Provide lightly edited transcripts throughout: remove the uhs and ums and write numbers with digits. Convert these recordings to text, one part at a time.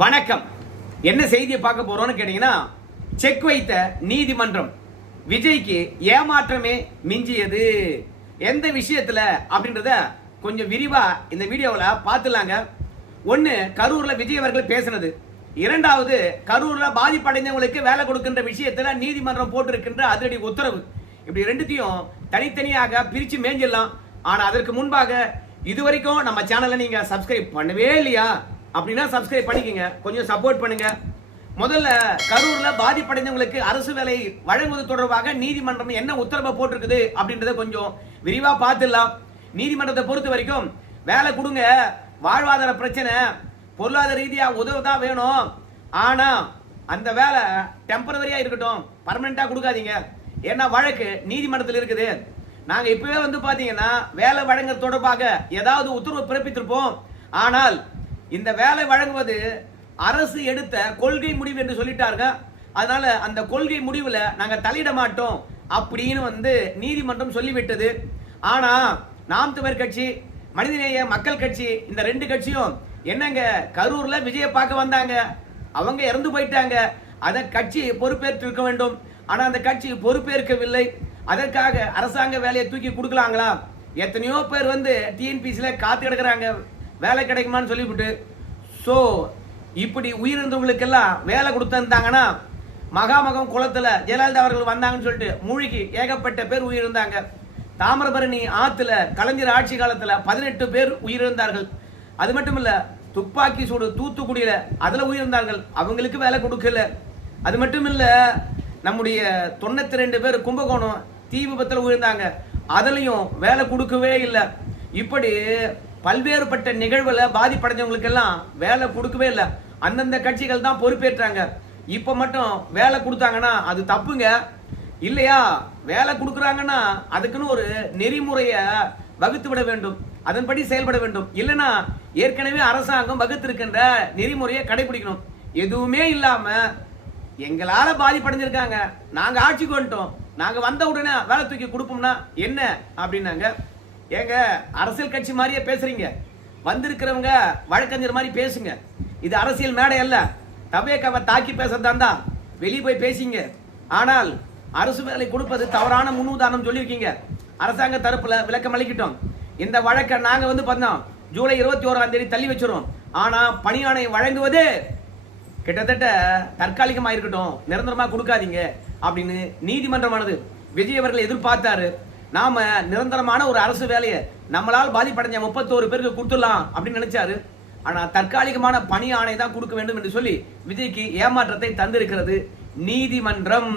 வணக்கம். என்ன செய்தியை பார்க்க போறோம்னு கேட்டீங்கன்னா, செக் வைத்த நீதிமன்றம் விஜய்க்கு ஏமாற்றமே மிஞ்சியது. எந்த விஷயத்துல அப்படின்றத கொஞ்சம் விரிவா இந்த வீடியோவில் பார்த்துலாங்க. ஒன்னு, கரூர்ல விஜய் அவர்கள் பேசினது. இரண்டாவது, கரூர்ல பாதிப்படைந்தவங்களுக்கு வேலை கொடுக்கின்ற விஷயத்துல நீதிமன்றம் போட்டிருக்கின்ற அதிரடி உத்தரவு. இப்படி ரெண்டுத்தையும் தனித்தனியாக பிரிச்சு மேஞ்சிடலாம். ஆனா அதற்கு முன்பாக இதுவரைக்கும் நம்ம சேனலை நீங்க சப்ஸ்கிரைப் பண்ணவே இல்லையா அப்படின்னா சப்ஸ்கிரைப் பண்ணிக்கங்க, கொஞ்சம் சப்போர்ட் பண்ணுங்க. முதல்ல, கரூர்ல பாதிப்படைந்தவங்களுக்கு அரசு வேலை வழங்குவது தொடர்பாக நீதிமன்றம் என்ன உத்தரவை போட்டிருக்குது அப்படின்றத கொஞ்சம் விரிவா பார்த்துடலாம். நீதிமன்றத்தை பொறுத்த வரைக்கும் வேலை கொடுங்க, வாழ்வாதார பிரச்சனை, பொருளாதார ரீதியா உதவுதான் வேணும், ஆனா அந்த வேலை டெம்பரவரியா இருக்கட்டும், பர்மனண்டா கொடுக்காதீங்க. ஏன்னா வழக்கு நீதிமன்றத்தில் இருக்குது. நாங்க இப்பவே பாத்தீங்கன்னா வேலை வழங்குறது தொடர்பாக ஏதாவது உத்தரவு பிறப்பித்திருப்போம். ஆனால் இந்த வேலை வழங்குவது அரசு எடுத்த கொள்கை முடிவு என்று சொல்லிட்டாங்க. அதனால அந்த கொள்கை முடிவுல நாங்க தலையிட மாட்டோம் அப்படின்னு நீதிமன்றம் சொல்லிவிட்டது. ஆனா நாம் தமிழர் கட்சி, மனிதநேய மக்கள் கட்சி, இந்த ரெண்டு கட்சியும் என்னங்க, கரூர்ல விஜய பார்க்க வந்தாங்க, அவங்க இறந்து போயிட்டாங்க, அத கட்சி பொறுப்பேற்று இருக்க வேண்டும். ஆனா அந்த கட்சி பொறுப்பேற்கவில்லை. அதற்காக அரசாங்க வேலையை தூக்கி கொடுக்கலாங்களா? எத்தனையோ பேர் டிஎன்பிசில காத்து கிடக்குறாங்க, வேலை கிடைக்குமான்னு சொல்லிவிட்டு. ஸோ இப்படி உயிரிழந்தவங்களுக்கெல்லாம் வேலை கொடுத்திருந்தாங்கன்னா, மகாமகம் குளத்துல ஜெயலலிதா அவர்கள் வந்தாங்கன்னு சொல்லிட்டு மூழ்கி ஏகப்பட்ட பேர் உயிரிழந்தாங்க. தாமிரபரணி ஆத்துல கலைஞர் ஆட்சி காலத்துல 18 பேர் உயிரிழந்தார்கள். அது மட்டும் இல்ல, துப்பாக்கி சூடு தூத்துக்குடியில அதுல உயிரிழந்தார்கள், அவங்களுக்கு வேலை கொடுக்கல. அது மட்டும் இல்ல, நம்முடைய 92 பேர் கும்பகோணம் தீ விபத்துல உயிர்ந்தாங்க, அதுலயும் வேலை கொடுக்கவே இல்லை. இப்படி பல்வேறுபட்ட நிகழ்வுல பாதிப்படைஞ்சவங்களுக்கு எல்லாம் வேலை கொடுக்கவே இல்லை. அந்தந்த கட்சிகள் தான் பொறுப்பேற்றாங்க. இப்ப மட்டும் வேலை கொடுத்தாங்கன்னா அது தப்புங்க இல்லையா? வேலை கொடுக்கறாங்கன்னா அதுக்குன்னு ஒரு நெறிமுறைய வகுத்து விட வேண்டும், அதன்படி செயல்பட வேண்டும். இல்லைன்னா ஏற்கனவே அரசாங்கம் வகுத்திருக்கின்ற நெறிமுறையை கடைபிடிக்கணும். எதுவுமே இல்லாம எங்களால பாதிப்படைஞ்சிருக்காங்க, நாங்க ஆட்சிக்கு வந்துட்டோம், நாங்க வந்த உடனே வேலை தூக்கி கொடுப்போம்னா என்ன அப்படின்னாங்க. ஏங்க, அரசியல் கட்சி மாதிரியே பேசுறீங்க, வந்திருக்கிறவங்க வழக்கறிஞர் மாதிரி பேசுங்க. இது அரசியல் மேடை அல்ல. தவேக்காவை தாக்கி பேசுறதா வெளியே போய் பேசிங்க. ஆனால் அரசு வேலை கொடுப்பது தவறான முன்னுதாரணம் சொல்லியிருக்கீங்க. அரசாங்க தரப்புல விளக்கம் அளிக்கிட்டோம். இந்த வழக்கை நாங்க பண்ணோம், ஜூலை 21ஆம் தேதி தள்ளி வச்சிரும். ஆனா பணியாணை வழங்குவது கிட்டத்தட்ட தற்காலிகமா இருக்கட்டும், நிரந்தரமா கொடுக்காதீங்க அப்படின்னு நீதிமன்றமானது விஜய் அவர்கள் எதிர்பார்த்தாரு. நாம நிரந்தரமான ஒரு அரசு வேலையை நம்மளால் பாதிப்படைஞ்ச 31 பேருக்கு கொடுத்துடலாம் அப்படின்னு நினைச்சாரு. ஆனா தற்காலிகமான பணி ஆணை தான் கொடுக்க வேண்டும் என்று சொல்லி விஜய்க்கு ஏமாற்றத்தை தந்திருக்கிறது நீதிமன்றம்.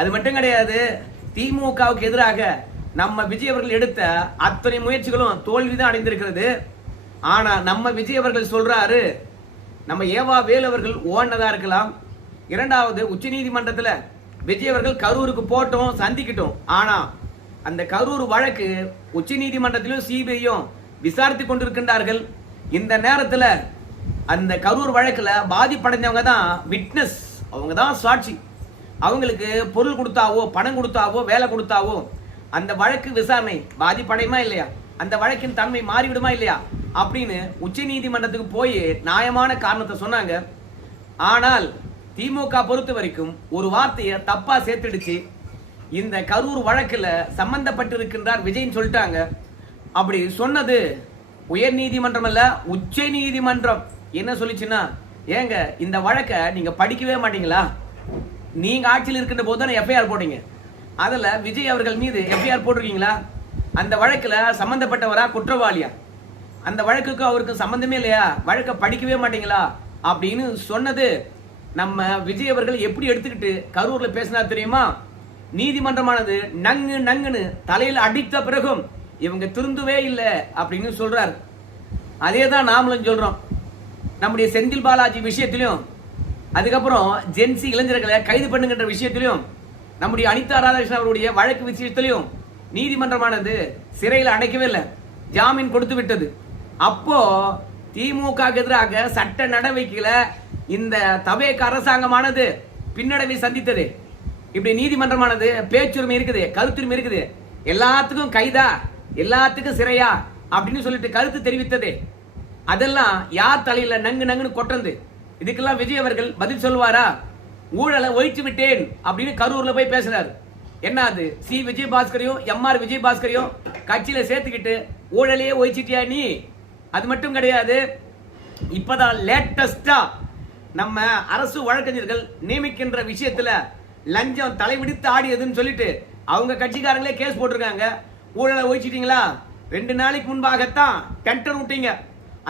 அது மட்டும் கிடையாது, திமுகவுக்கு எதிராக நம்ம விஜய் அவர்கள் எடுத்த அத்தனை முயற்சிகளும் தோல்விதான் அடைந்திருக்கிறது. ஆனா நம்ம விஜய் அவர்கள் சொல்றாரு, நம்ம ஏவா வேலு அவர்கள் ஓனதா இருக்கலாம். இரண்டாவது, உச்ச நீதிமன்றத்துல விஜய் அவர்கள் கரூருக்கு போட்டோம், சந்திக்கிட்டோம். ஆனா அந்த கரூர் வழக்கு உச்ச நீதிமன்றத்திலும் சிபிஐயும் விசாரித்துக் கொண்டிருக்கின்றார்கள். இந்த நேரத்தில் அந்த கரூர் வழக்குல பாதிப்படைஞ்சவங்க தான் விட்னஸ், அவங்க தான் சாட்சி. அவங்களுக்கு பொருள் கொடுத்தாவோ, பணம் கொடுத்தாவோ, வேலை கொடுத்தாவோ அந்த வழக்கு விசாரணை பாதிப்படையுமா இல்லையா, அந்த வழக்கின் தன்மை மாறிவிடுமா இல்லையா அப்படின்னு உச்ச நீதிமன்றத்துக்கு போய் நியாயமான காரணத்தை சொன்னாங்க. ஆனால் திமுக பொறுத்த வரைக்கும் ஒரு வார்த்தையை தப்பா சேர்த்துடுச்சு. இந்த கரூர் வழக்குல சம்பந்தப்பட்டிருக்கின்றார் விஜய்ன்னு சொல்லிட்டாங்க. அப்படி சொன்னது உயர் நீதிமன்றம் அல்ல, உச்ச நீதிமன்றம். என்ன சொல்லிச்சுன்னா, ஏங்க இந்த வழக்கை நீங்க படிக்கவே மாட்டீங்களா? நீங்க ஆட்சியில் இருக்கின்ற போது தானே எஃப்ஐஆர் போட்டீங்க, அதுல விஜய் அவர்கள் மீது எஃப்ஐஆர் போட்டிருக்கீங்களா? அந்த வழக்குல சம்பந்தப்பட்டவரா குற்றவாளியா? அந்த வழக்குக்கு அவருக்கு சம்பந்தமே இல்லையா? வழக்கை படிக்கவே மாட்டீங்களா அப்படின்னு சொன்னது நம்ம விஜய் அவர்கள் எப்படி எடுத்துக்கிட்டு கரூர்ல பேசினார் தெரியுமா? நீதிமன்றமானது நங்கு நங்குன்னு தலையில் அடித்த பிறகும் இவங்க திருந்தவே இல்லை அப்படின்னு சொல்றாரு. அதே தான் நாமளும் சொல்றோம். நம்முடைய செந்தில் பாலாஜி விஷயத்திலும், அதுக்கப்புறம் ஜென்சி இளைஞர்களை கைது பண்ணுகின்ற விஷயத்திலும், நம்முடைய அனிதா ராதாகிருஷ்ணன் அவருடைய வழக்கு விஷயத்திலும் நீதிமன்றமானது சிறையில் அடைக்கவே இல்லை, ஜாமீன் கொடுத்து விட்டது. அப்போ திமுக எதிராக சட்ட நடவடிக்கைகளை இந்த தவேக அரசாங்கமானது பின்னடைவை சந்தித்தது. இப்படி நீதிமன்றமானது பேச்சுரிமை இருக்குது, கருத்துரிமை இருக்குது, எல்லாத்துக்கும் கைதா, எல்லாத்துக்கும் சிறையா அப்படின்னு சொல்லிட்டு கருத்து தெரிவித்தது. அதெல்லாம் யார் தலையில நங்கு நங்குன்னு கொட்டந்து? இதுக்கெல்லாம் விஜய் அவர்கள் பதில் சொல்வாரா? ஊழலை ஒழிச்சு விட்டேன் அப்படின்னு கரூர்ல போய் பேசுறாரு. என்ன அது? சி விஜயபாஸ்கரையும் எம்ஆர் விஜயபாஸ்கரையும் கட்சியில சேர்த்துக்கிட்டு ஊழலையே ஒழிச்சிட்டியா நீ? அது மட்டும் கிடையாது, இப்பதான் லேட்டஸ்டா நம்ம அரசு வழக்கறிஞர்கள் நியமிக்கின்ற விஷயத்துல லஞ்சம் தலைவிடித்து ஆடியதுன்னு சொல்லிட்டு அவங்க கட்சிக்காரங்களே கேஸ் போட்டிருக்காங்க. ஊழலை ஒழிச்சிட்டீங்களா? 2 நாளைக்கு முன்பாகத்தான் டெண்டர் விட்டீங்க.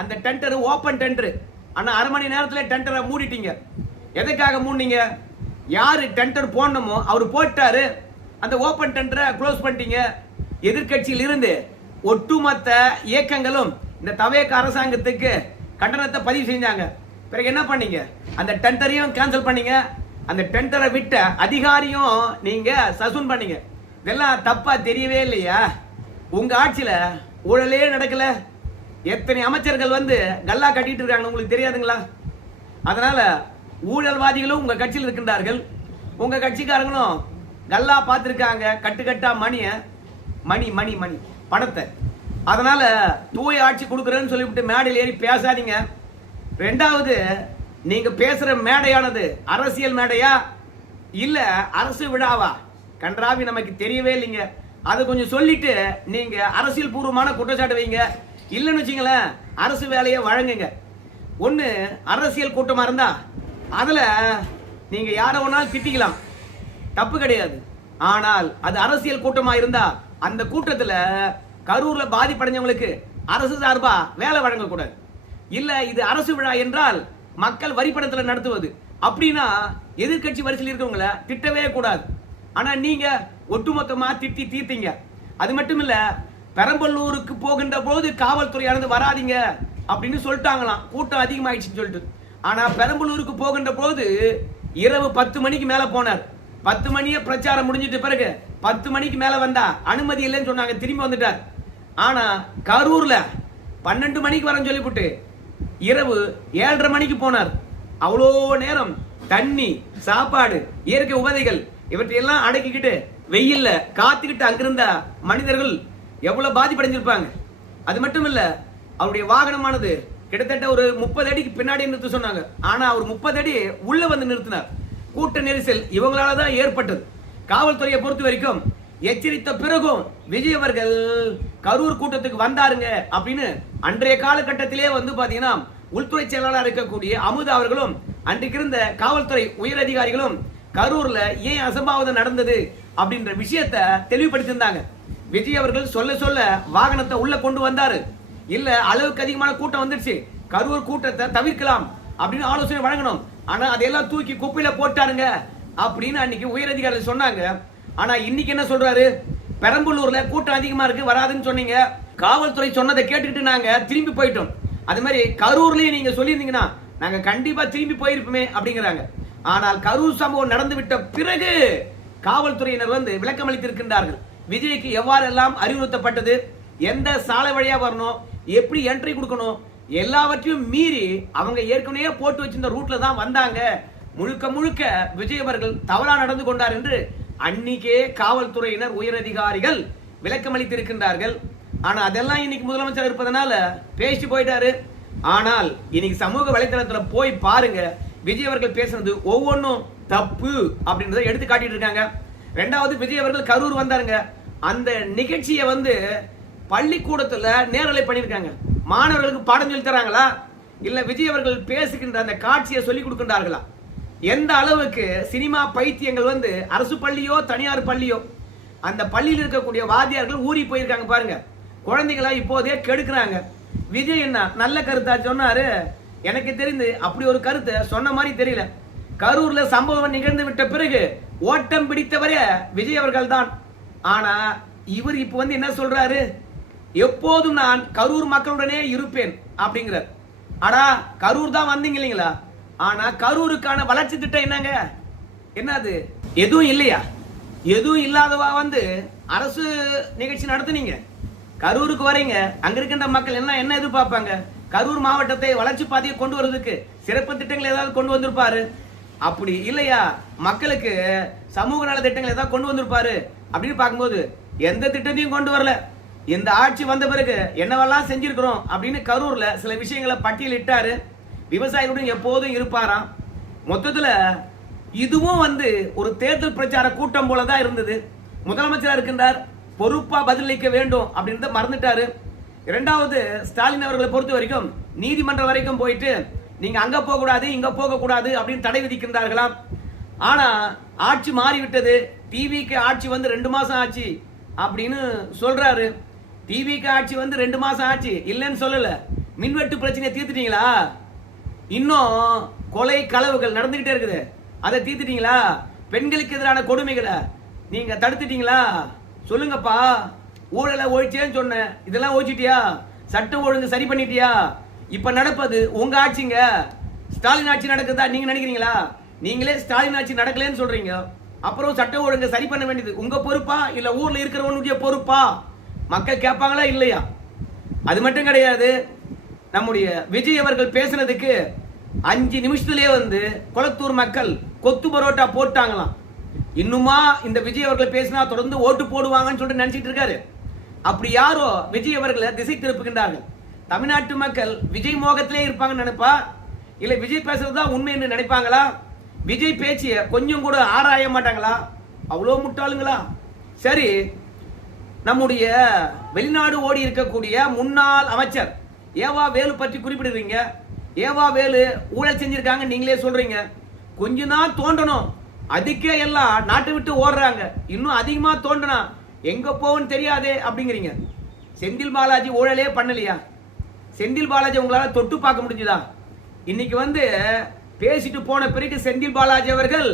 அந்த டெண்டர் ஓபன் டெண்டர். ஆனா 1/2 மணி நேரத்துல டெண்டரை மூடிட்டீங்க. எதுக்காக மூடினீங்க? யாரு டெண்டர் போடணுமோ அவர் போட்டாரு. அந்த ஓபன் டெண்டரை க்ளோஸ் பண்ணிட்டீங்க. எதிர்கட்சியில் இருந்து ஒட்டுமொத்த இயக்கங்களும் இந்த தவேக அரசாங்கத்துக்கு கண்டனத்தை பதிவு செஞ்சாங்க. பிறகு என்ன பண்ணீங்க? அந்த டெண்டரையும் கேன்சல் பண்ணீங்க. அந்த டெண்டரை விட்ட அதிகாரியும் நீங்க சஸ்பெண்ட் பண்ணீங்க. இதெல்லாம் தப்பா தெரியவே இல்லையா? உங்க ஆட்சியில ஊழலே நடக்கல. எத்தனை அமைச்சர்கள் வந்து கல்லா கட்டிட்டு இருக்காங்க உங்களுக்கு தெரியாதுங்களா? அதனால ஊழல்வாதிகளும் உங்க கட்சியில் இருக்கின்றார்கள். உங்க கட்சிக்காரங்களும் கல்லா பார்த்திருக்காங்க, கட்டுக்கட்டா மணி பணத்தை. அதனால தூய ஆட்சி கொடுக்குறேன்னு சொல்லிவிட்டு மேடையில் ஏறி பேசாதீங்க. 2வது, நீங்க பேசுற மேடையானது அரசியல் மேடையா இல்ல அரசு விழாவா? கன்றாவி நமக்கு தெரியவே இல்லைங்க. அதை கொஞ்சம் சொல்லிட்டு நீங்க அரசியல் பூர்வமான குற்றச்சாட்டு வைங்க. இல்லைன்னு வச்சுங்களேன், அரசு வேலையை வழங்குங்க. ஒண்ணு அரசியல் கூட்டமா இருந்தா அதுல நீங்க யார வேணாலும் திட்டிக்கலாம், தப்பு கிடையாது. ஆனால் அது அரசியல் கூட்டமா இருந்தா அந்த கூட்டத்துல கரூர்ல பாதிப்படைஞ்சவங்களுக்கு அரசு சார்பா வேலை வழங்கக்கூடாது. இல்ல இது அரசு விழா என்றால் மக்கள் வரிப்பணத்துல நடத்துவது அப்படின்னா எதிர்கட்சி வரிசையில் இருக்கவங்கள திட்டவே கூடாது. ஆனா நீங்க ஒட்டுமொத்தமா திட்டி தீர்த்தீங்க. அது மட்டும் இல்ல, பெரம்பலூருக்கு போகின்ற போது காவல்துறையானது வராதிங்க அப்படின்னு சொல்லிட்டாங்களாம், கூட்டம் அதிகமாயிடுச்சுன்னு சொல்லிட்டு. ஆனா பெரம்பலூருக்கு போகின்ற போது இரவு 10 மணிக்கு மேல போனார். 10 மணியே பிரச்சாரம் முடிஞ்சிட்டு பிறகு 10 மணிக்கு மேல வந்தா அனுமதி இல்லைன்னு சொன்னாங்க, திரும்பி வந்துட்டார். ஆனா கரூர்ல 12 மணிக்கு வரேன்னு சொல்லிவிட்டு இரவு 7:30 மணிக்கு போனார். அவ்வளோ நேரம் தண்ணி, சாப்பாடு, இயற்கை உபதைகள் இவற்றையெல்லாம் அடக்கிக்கிட்டு வெயில்ல காத்துக்கிட்டு அங்கிருந்த மனிதர்கள் எவ்வளவு பாதிப்படைஞ்சிருப்பாங்க. அது மட்டும் இல்ல, அவருடைய வாகனமானது கிட்டத்தட்ட ஒரு 30 அடிக்கு பின்னாடி நிறுத்த சொன்னாங்க. ஆனா அவர் 30 அடி உள்ள வந்து நிறுத்தினார். கூட்ட நெரிசல் இவங்களால தான் ஏற்பட்டது. காவல்துறையை பொறுத்த வரைக்கும் எச்சரித்த பிறகும் விஜய் அவர்கள் கரூர் கூட்டத்துக்கு வந்தாருங்க அப்படின்னு அன்றைய காலகட்டத்திலே வந்து பாத்தீங்கன்னா உள்துறை செயலாளர் இருக்கக்கூடிய அமுதா அவர்களும் அன்றைக்கு இருந்த காவல்துறை உயர் அதிகாரிகளும் கரூர்ல ஏன் அசம்பாவிதம் நடந்தது அப்படின்ற விஷயத்தை தெளிவுபடுத்தியிருந்தாங்க. விஜய் அவர்கள் சொல்ல சொல்ல வாகனத்தை உள்ள கொண்டு வந்தாரு. இல்ல அளவுக்கு அதிகமான கூட்டம் வந்துருச்சு, கரூர் கூட்டத்தை தவிர்க்கலாம் அப்படின்னு ஆலோசனை வழங்கணும். ஆனா அதையெல்லாம் தூக்கி குப்பையில போட்டாருங்க அப்படின்னு அன்னைக்கு உயர் அதிகாரிகள் சொன்னாங்க. ஆனா இன்னைக்கு என்ன சொல்றாரு? பெரம்பலூர்ல கூட்டம் அதிகமா இருக்கு, வராதுன்னு சொன்னீங்க. காவல்துறை சொன்னதை கேட்டுக்கிட்டு நாங்க திரும்பி போயிட்டோம். அது மாதிரி கரூர்லயும் நீங்க சொல்லியிருந்தீங்கன்னா நாங்க கண்டிப்பா திரும்பி போயிருப்போமே அப்படிங்கிறாங்க. ஆனால் கரூர் சம்பவம் நடந்து விட்ட பிறகு காவல்துறையினர் வந்து விளக்கம் அளித்திருக்கின்றார்கள். விஜய்க்கு எவ்வாறெல்லாம் அறிவுறுத்தப்பட்டது, எந்த சாலை வழியா வரணும், எப்படி என்ட்ரி கொடுக்கணும், எல்லாவற்றையும் மீறி அவங்க ஏற்கனவே போட்டு வச்சிருந்த ரூட்ல தான் வந்தாங்க. முழுக்க முழுக்க விஜய் அவர்கள் தவறா நடந்து கொண்டார் என்று அன்னைக்கே காவல்துறையினர் உயரதிகாரிகள் விளக்கம் அளித்திருக்கின்றார்கள். ஆனா அதெல்லாம் இன்னைக்கு முதலமைச்சர் இருப்பதனால பேசி போயிட்டாரு. ஆனால் இன்னைக்கு சமூக வலைதளத்துல போய் பாருங்க, விஜய் அவர்கள் பேசுறது ஒவ்வொன்றும் தப்பு அப்படின்றத எடுத்து காட்டிட்டு இருக்காங்க. 2வது, விஜய் அவர்கள் கரூர் வந்தாருங்க. அந்த நிகழ்ச்சியை வந்து பள்ளிக்கூடத்துல நேரலை பண்ணிருக்காங்க. மாணவர்களுக்கு பாடம் சொல்லி தராங்களா இல்ல விஜய் அவர்கள் பேசுகின்ற அந்த காட்சியை சொல்லி கொடுக்கின்றார்களா? எந்த அளவுக்கு சினிமா பைத்தியங்கள் வந்து அரசு பள்ளியோ தனியார் பள்ளியோ அந்த பள்ளியில் இருக்கக்கூடிய வாத்தியார்கள் ஊறி போயிருக்காங்க பாருங்க. குழந்தைகளா இப்போதே கெடுக்கிறாங்க. விஜய் என்ன நல்ல கருத்தா சொன்னாரு? எனக்கு தெரிந்து அப்படி ஒரு கருத்தை சொன்ன மாதிரி தெரியல. கரூர்ல சம்பவம் நிகழ்ந்து விட்ட பிறகு ஓட்டம் பிடித்தவரே விஜய் அவர்கள் தான். ஆனா இவர் இப்ப வந்து என்ன சொல்றாரு? எப்போதும் நான் கரூர் மக்களுடனே இருப்பேன் அப்படிங்கிறார். ஆனா கரூர் தான் வந்தீங்க இல்லைங்களா? ஆனா கரூருக்கான வளர்ச்சி திட்டம் என்னங்க? என்னது? எதுவும் இல்லையா? எதுவும் இல்லாதவா வந்து அரசு நிகழ்ச்சி நடத்துனீங்க. கரூருக்கு வரீங்க, அங்க இருக்கின்ற மக்கள் என்ன எதிர்பார்ப்பாங்க? கரூர் மாவட்டத்தை வளர்ச்சி பாதையை கொண்டு வருவதற்கு சிறப்பு திட்டங்கள் ஏதாவது கொண்டு வந்திருப்பாரு. அப்படி இல்லையா மக்களுக்கு சமூக நல திட்டங்கள் ஏதாவது கொண்டு வந்திருப்பாரு அப்படின்னு பார்க்கும்போது எந்த திட்டத்தையும் கொண்டு வரல. இந்த ஆட்சி வந்த பிறகு என்னவெல்லாம் செஞ்சிருக்கிறோம் அப்படின்னு கரூர்ல சில விஷயங்களை பட்டியலிட்டாரு. விவசாயிகளுடன் எப்போதும் இருப்பாராம். மொத்தத்துல இதுவும் ஒரு தேர்தல் பிரச்சார கூட்டம் போலதான் இருந்தது. முதலமைச்சரா இருக்கின்றார், பொறுப்பா பதிலளிக்க வேண்டும் அப்படின்றத மறந்துட்டாரு. இரண்டாவது, ஸ்டாலின் அவர்களை பொறுத்த வரைக்கும் நீதிமன்றம் வரைக்கும் போயிட்டு நீங்க அங்க போக கூடாது இங்க போக கூடாது அப்படின்னு தடை விதிக்கின்றார்களாம். ஆனா ஆட்சி மாறிவிட்டது, டிவிக்கு ஆட்சி 2 மாசம் ஆச்சு அப்படின்னு சொல்றாரு. டிவிக்கு ஆட்சி 2 மாசம் ஆச்சு இல்லைன்னு சொல்லல. மின்வெட்டு பிரச்சனையை தீர்த்துட்டீங்களா? இன்னும் கொலை களவுகள் நடந்துகிட்டே இருக்குது, அதை தீர்த்துட்டீங்களா? பெண்களுக்கு எதிரான கொடுமைகளை நீங்க தடுத்துட்டீங்களா? சொல்லுங்கப்பா. ஊழலை ஒழிச்சேன்னு சொன்ன, இதெல்லாம் ஒழிச்சிட்டியா? சட்டம் ஒழுங்கு சரி பண்ணிட்டியா? இப்ப நடப்பது உங்க ஆட்சிங்க. ஸ்டாலின் ஆட்சி நடக்குதா நீங்க நினைக்கிறீங்களா? நீங்களே ஸ்டாலின் ஆட்சி நடக்கலன்னு சொல்றீங்க. அப்புறம் சட்டம் ஒழுங்கு சரி பண்ண வேண்டியது உங்க பொறுப்பா இல்ல ஊர்ல இருக்கிறவனுடைய பொறுப்பா? மக்கள் கேட்பாங்களா இல்லையா? அது மட்டும் கிடையாது, நம்முடைய விஜய் அவர்கள் பேசுனதுக்கு 5 நிமிஷத்திலே கொளத்தூர் மக்கள் கொத்து பரோட்டா போட்டாங்களாம். இன்னுமா இந்த விஜய் அவர்கள் பேசினா தொடர்ந்து ஓட்டு போடுவாங்கன்னு சொல்லிட்டு நினைச்சிட்டு இருக்காரு. அப்படி யாரோ விஜய் அவர்களை திசை திருப்புகின்றார்கள். தமிழ்நாட்டு மக்கள் விஜய் மோகத்திலே இருப்பாங்கன்னு நினைப்பா, இல்ல விஜய் பேசுறதுதான் உண்மை என்று நினைப்பாங்களா? விஜய் பேச்சிய கொஞ்சம் கூட ஆராய மாட்டாங்களா? அவ்வளோ முட்டாளுங்களா? சரி, நம்முடைய வெளிநாடு ஓடி இருக்கக்கூடிய முன்னாள் அமைச்சர் ஏவா வேலு பற்றி குறிப்பிடுறீங்க. ஏவா வேலு ஊழல் செஞ்சிருக்காங்க நீங்களே சொல்றீங்க. கொஞ்ச நாள் தோண்டணும், அதுக்கே எல்லாம் நாட்டை விட்டு ஓடுறாங்க. இன்னும் அதிகமா தோண்டனா எங்க போவோன்னு தெரியாதே அப்படிங்கிறீங்க. செந்தில் பாலாஜி ஊழலே பண்ணலையா? செந்தில் பாலாஜி உங்களால தொட்டு பார்க்க முடிஞ்சுதா? இன்னைக்கு பேசிட்டு போன பிறகு செந்தில் பாலாஜி அவர்கள்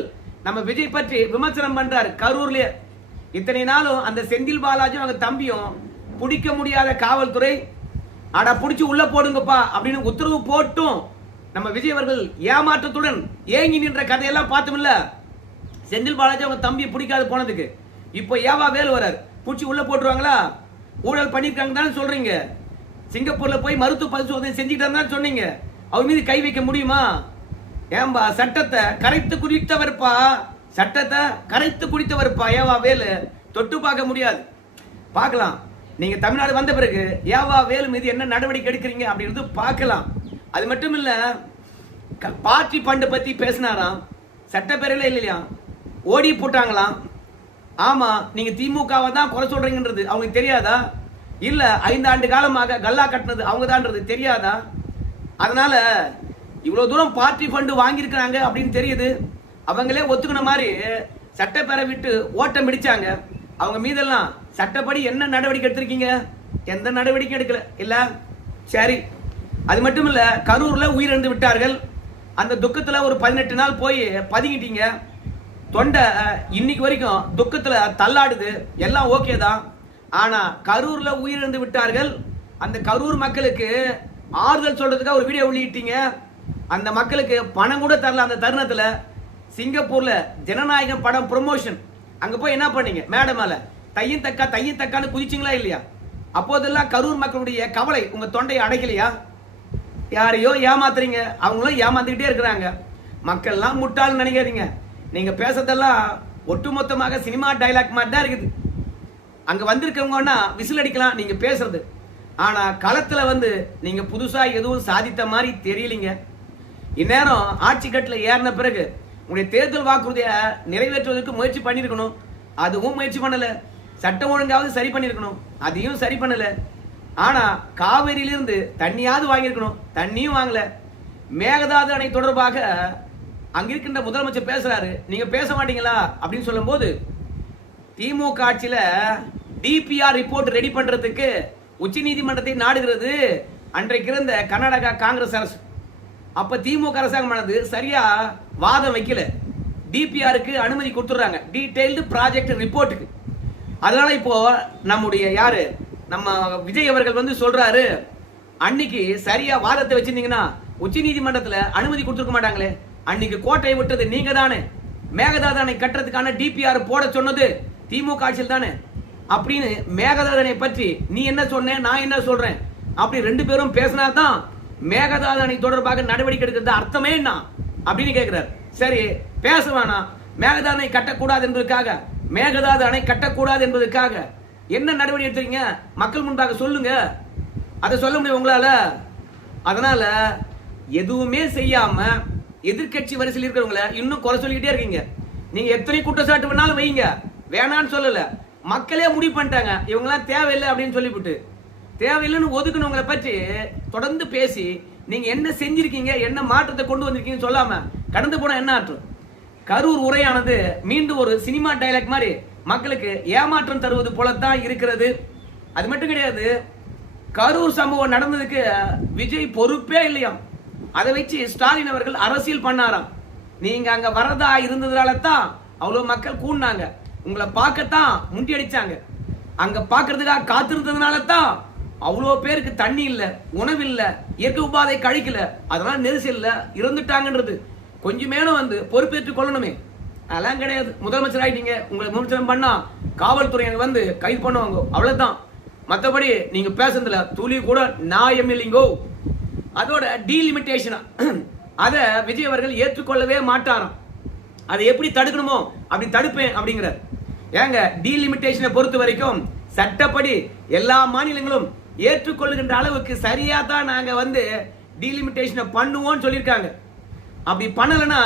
நம்ம விஜய் பற்றி விமர்சனம் பண்றாரு கரூர்லயே. இத்தனை நாளும் அந்த செந்தில் பாலாஜி அவங்க தம்பியும் பிடிக்க முடியாத காவல்துறை அட பிடிச்சி உள்ள போடுங்கப்பா அப்படின்னு உத்தரவு போட்டும் நம்ம விஜய் அவர்கள் ஏமாற்றத்துடன் ஏங்கி நின்ற கதையெல்லாம் பார்த்தோம்ல. செந்தில் பாலாஜி அவங்க தம்பியை பிடிக்காது போனதுக்கு இப்போ ஏவா வேலு வரார், பிடிச்சி உள்ள போட்டுருவாங்களா? ஊழல் பண்ணிருக்காங்க தானே சொல்றீங்க. சிங்கப்பூர்ல போய் மருத்துவ பரிசோதனை செஞ்சுக்கிட்டாருன்னு சொன்னீங்க. அவர் மீது கை வைக்க முடியுமா? ஏன்பா சட்டத்தை கரைத்து குடித்தவர்ப்பா, சட்டத்தை கரைத்து குடித்தவர்ப்பா ஏவா வேலு. தொட்டு பார்க்க முடியாது. பார்க்கலாம், நீங்க தமிழ்நாடு வந்த பிறகு ஏவா வேலு மீது என்ன நடவடிக்கை எடுக்கிறீங்க அப்படின்றது பார்க்கலாம். அது மட்டும் இல்ல, பார்ட்டி ஃபண்ட் பத்தி பேசினாராம். சட்டப்பேரவையில் இல்லையா ஓடி போட்டாங்களாம். ஆமா, நீங்க திமுகவை தான் குறை சொல்றீங்கன்றது அவங்களுக்கு தெரியாதா? இல்ல 5 ஆண்டு காலமாக கல்லா கட்டினது அவங்க தான்ன்றது தெரியாதா? அதனால இவ்வளவு தூரம் பார்ட்டி ஃபண்ட் வாங்கியிருக்கிறாங்க அப்படின்னு தெரியுது. அவங்களே ஒத்துக்கின மாதிரி சட்டப்பேரவை விட்டு ஓட்டம் பிடிச்சாங்க. அவங்க மீதெல்லாம் சட்டப்படி என்ன நடவடிக்கை எடுத்திருக்கீங்க? எந்த நடவடிக்கை எடுக்கல இல்ல. சரி, அது மட்டும் இல்ல, கரூர்ல உயிரிழந்து விட்டார்கள். அந்த துக்கத்துல ஒரு 18 நாள் போய் பதுங்கிட்டீங்க. தொண்டை இன்னைக்கு வரைக்கும் துக்கத்துல தள்ளாடுது. எல்லாம் ஓகே தான். ஆனா கரூர்ல உயிரிழந்து விட்டார்கள். அந்த கரூர் மக்களுக்கு ஆறுதல் சொல்றதுக்காக ஒரு வீடியோ வெளியிட்டீங்க. அந்த மக்களுக்கு பணம் கூட தரல. அந்த தருணத்துல சிங்கப்பூர்ல ஜனநாயகம் படம் ப்ரொமோஷன், அங்க போய் என்ன பண்ணீங்க? மேடை மேல தையும் தக்கான்னு குதிச்சிங்களா இல்லையா? அப்போதெல்லாம் கரூர் மக்களுடைய கவலை உங்க தொண்டையை அடைக்கலையா? யாரையோ ஏமாத்துறீங்க, அவங்களும் ஏமாந்துக்கிட்டே இருக்கிறாங்க. மக்கள்லாம் முட்டாள்னு நினைக்காதீங்க. நீங்க பேசுறதெல்லாம் ஒட்டுமொத்தமாக சினிமா டைலாக் மாதிரி தான் இருக்குது. அங்க வந்திருக்கவங்கன்னா விசில் அடிக்கலாம் நீங்க பேசுறது. ஆனா களத்துல நீங்க புதுசா எதுவும் சாதித்த மாதிரி தெரியலீங்க. இந்நேரம் ஆட்சி கட்டுல ஏறின பிறகு உங்களுடைய தேர்தல் வாக்குறுதியை நிறைவேற்றுவதற்கு முயற்சி பண்ணிருக்கணும். அதுவும் முயற்சி பண்ணல. சட்டம் ஒழுங்காவது சரி பண்ணிருக்கணும், அதையும் சரி பண்ணல. ஆனா காவிரியிலிருந்து தண்ணியாவது வாங்கியிருக்கணும், தண்ணியும் வாங்கல. மேகதாது அணை தொடர்பாக அங்க இருக்கின்ற முதலமைச்சர் பேசுறாரு, நீங்க பேச மாட்டீங்களா அப்படின்னு சொல்லும் போது, திமுக ஆட்சியில டிபிஆர் ரிப்போர்ட் ரெடி பண்றதுக்கு உச்ச நீதிமன்றத்தை நாடுகிறது அன்றைக்கு இருந்த கர்நாடகா காங்கிரஸ் அரசு. அப்ப திமுக அரசாங்கமானது சரியா வாதம் வைக்கல, டிபிஆருக்கு அனுமதி கொடுத்துறாங்க, டீடைல்டு ப்ராஜெக்ட் ரிப்போர்ட்டுக்கு. அதனால இப்போ நம்முடைய யாரு நம்ம விஜய் அவர்கள் சொல்றாரு, அன்னைக்கு சரியா வாதத்தை வச்சிருந்தீங்கன்னா உச்ச நீதிமன்றத்துல அனுமதி கொடுத்துருக்க மாட்டாங்களே, அன்னைக்கு கோட்டையை விட்டது நீங்க தானே, மேகதாது அணை கட்டுறதுக்கான டிபிஆர் போட சொன்னது திமுக ஆட்சியில் தானே அப்படின்னு மேகதாது அணை பற்றி நீ என்ன சொன்ன நான் என்ன சொல்றேன் அப்படி 2 பேரும் பேசினா தான் மேகதாது அணை தொடர்பாக நடவடிக்கை எடுக்கிறது அர்த்தமே என்ன அப்படின்னு கேட்கிறார். சரி பேச வேணாம், மேகதாது அணை கட்டக்கூடாது என்பதற்காக, மேகதாது அணை கட்டக்கூடாது என்பதற்காக என்ன நடவடிக்கை எடுத்தீங்க மக்கள் முன்பாக சொல்லுங்க. அதை சொல்ல முடியும் உங்களால. அதனால எதுவுமே செய்யாம எதிர்கட்சி வரிசையில் இருக்கிறவங்கள இன்னும் குறை சொல்லிக்கிட்டே இருக்கீங்க. நீங்க எத்தனை குற்றச்சாட்டு வேணாலும் வைங்க, வேணான்னு சொல்லல. மக்களே முடிவு பண்ணிட்டாங்க இவங்கெல்லாம் தேவையில்லை அப்படின்னு சொல்லிவிட்டு, தேவையில்லைன்னு ஒதுக்குனவங்களை பற்றி தொடர்ந்து பேசி நீங்க என்ன செஞ்சிருக்கீங்க, என்ன மாற்றத்தை கொண்டு வந்திருக்கீங்கன்னு சொல்லாம கடந்து போனா என்ன ஆற்றும்? கரூர் உரையானது மீண்டும் ஒரு சினிமா டைலாக் மாதிரி மக்களுக்கு ஏமாற்றம் தருவது போலத்தான் இருக்கிறது. அது மட்டும் கிடையாது, கரூர் சம்பவம் நடந்ததுக்கு விஜய் பொறுப்பே இல்லையாம். அதை வச்சு ஸ்டாலின் அவர்கள் அரசியல் பண்ணாராம். நீங்க அங்க வரதா இருந்ததுனால தான் அவ்வளவு மக்கள் கூடினாங்க, உங்களை பார்க்கத்தான் முண்டி அடிச்சாங்க. அங்க பாக்குறதுக்காக காத்திருந்ததுனால தான் அவ்வளோ பேருக்கு தண்ணி இல்ல, உணவு இல்ல, இயற்கை உபாதை கழிக்கல, அதனால நெரிசல்ல இருந்துட்டாங்கன்றது கொஞ்சம் மேலும் வந்து பொறுப்பேற்றுக் கொள்ளணுமே. அதெல்லாம் கிடையாது. முதலமைச்சர் ஆயிட்டீங்க, உங்களை விமர்சனம் பண்ணா காவல்துறை வந்து கைது பண்ணுவாங்க, அவ்வளவுதான். மற்றபடி நீங்க பேசுறதுல துளி கூட நியாயம் இல்லைங்கோ. அதோட டீலிமிட்டேஷன் அத விஜய் அவர்கள் ஏற்றுக்கொள்ளவே மாட்டாராம். அதை எப்படி தடுக்கணுமோ அப்படி தடுப்பேன் அப்படிங்கிறார். ஏங்க, டீலிமிட்டேஷனை பொறுத்த வரைக்கும் சட்டப்படி எல்லா மாநிலங்களும் ஏற்றுக்கொள்ளுகின்ற அளவுக்கு சரியா தான் நாங்க வந்து டீலிமிட்டேஷனை பண்ணுவோம்னு சொல்லியிருக்காங்க. அப்படி பண்ணலன்னா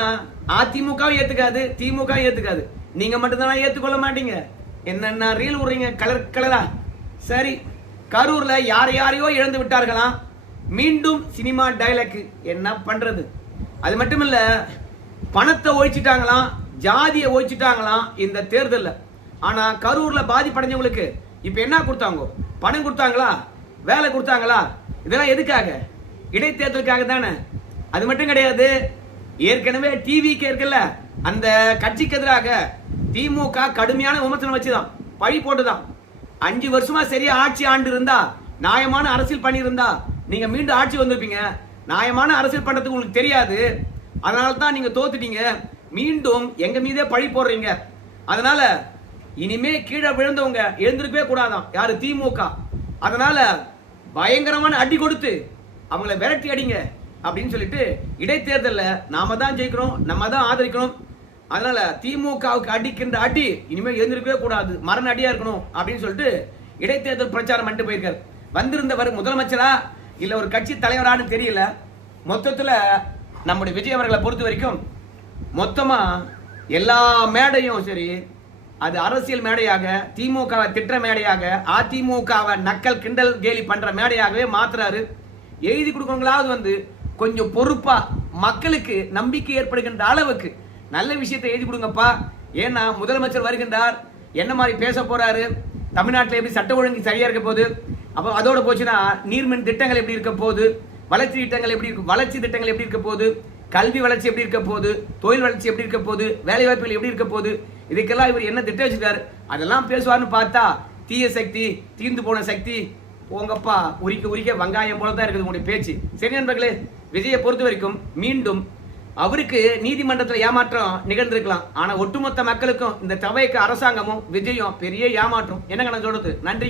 அதிமுகவும் ஏத்துக்காது, திமுக ஏத்துக்காது, நீங்க மட்டும்தான் ஏத்துக்கொள்ள மாட்டீங்க. என்னென்ன ரீல் விடுறீங்க கலர் கலரா. சரி, கரூர்ல யாரையோ இழந்து விட்டார்களாம், மீண்டும் சினிமா டைலாக். என்ன பண்றது? அது மட்டுமில்ல, பணத்தை ஒழிச்சிட்டாங்களாம், ஜாதியை ஒழிச்சிட்டாங்களாம் இந்த தேர்தல்ல. ஆனா கரூர்ல பாதிப்படைஞ்சவங்களுக்கு இப்ப என்ன கொடுத்தாங்க? பணம் கொடுத்தாங்களா? வேலை கொடுத்தாங்களா? இதெல்லாம் எதுக்காக? இடைத்தேர்தலுக்காக தானே. அது மட்டும் கிடையாது, ஏற்கனவே டிவிக்கு இருக்குல்ல, அந்த கட்சிக்கு எதிராக திமுக கடுமையான விமர்சனம் வச்சுதான், பழி போட்டுதான். 5 வருஷமா சரியா ஆட்சி ஆண்டு இருந்தா, நியாயமான அரசியல் பண்ணி இருந்தா நீங்க மீண்டும் ஆட்சி வந்திருப்பீங்க. நியாயமான அரசியல் பண்றதுக்கு உங்களுக்கு தெரியாது, அதனால தான் நீங்க தோத்துட்டீங்க. மீண்டும் எங்க மீதே பழி போடுறீங்க. அதனால இனிமே கீழே விழுந்தவங்க எழுந்திருக்கவே கூடாதான், யாரு? திமுக. அதனால பயங்கரமான அடி கொடுத்து அவங்களை விரட்டி அடிங்க அப்படின்னு சொல்லிட்டு, இடைத்தேர்தலில் நாம தான் ஜெயிக்கணும், நம்ம தான் ஆதரிக்கணும். அதனால திமுகவுக்கு அடிக்கின்ற அடி இனிமேல் எழுந்திருக்கவே கூடாது, மரண அடியா இருக்கணும் அப்படின்னு சொல்லிட்டு இடைத்தேர்தல் பிரச்சாரம் பண்ணிட்டு போயிருக்காரு. வந்திருந்தவர் முதலமைச்சரா இல்ல ஒரு கட்சி தலைவரான்னு தெரியல. மொத்தத்துல நம்முடைய விஜய் அவர்களை பொறுத்த வரைக்கும் மொத்தமா எல்லா மேடையும் சரி, அது அரசியல் மேடையாக, திமுகவை திட்ட மேடையாக, அதிமுகவை நக்கல் கிண்டல் கேலி பண்ற மேடையாகவே மாத்துறாரு. எழுதி கொடுக்கவங்களாவது வந்து கொஞ்சம் பொறுப்பா மக்களுக்கு நம்பிக்கை ஏற்படுகின்ற அளவுக்கு நல்ல விஷயத்தை எழுதி கொடுங்கப்பா. ஏன்னா முதலமைச்சர் வருகின்றார், என்ன மாதிரி பேச போறாரு, தமிழ்நாட்டில் எப்படி சட்ட ஒழுங்கு சரியா இருக்க போகுது, அப்போ அதோட போச்சுன்னா நீர்மின் திட்டங்கள் எப்படி இருக்க போகுது, வளர்ச்சி திட்டங்கள் எப்படி இருக்க போகுது, கல்வி வளர்ச்சி எப்படி இருக்க போகுது, தொழில் வளர்ச்சி எப்படி இருக்க போகுது, வேலை வாய்ப்புகள் எப்படி இருக்க போகுது, இதுக்கெல்லாம் இவர் என்ன திட்டம் வச்சிருக்காரு அதெல்லாம் பேசுவார்னு பார்த்தா தீய சக்தி, தீர்ந்து போன சக்தி, போங்கப்பா, உரிக்க வெங்காயம் போல தான் இருக்குது உங்களுடைய பேச்சு. சரி நண்பர்களே, விஜயை பொறுத்த வரைக்கும் மீண்டும் அவருக்கு நீதிமன்றத்தில் ஏமாற்றம் நிகழ்ந்திருக்கலாம். ஆனா ஒட்டுமொத்த மக்களுக்கும் இந்த தவைக்கு அரசாங்கமும் விஜயும் பெரிய ஏமாற்றம். என்னங்க நான் சொல்றது? நன்றி.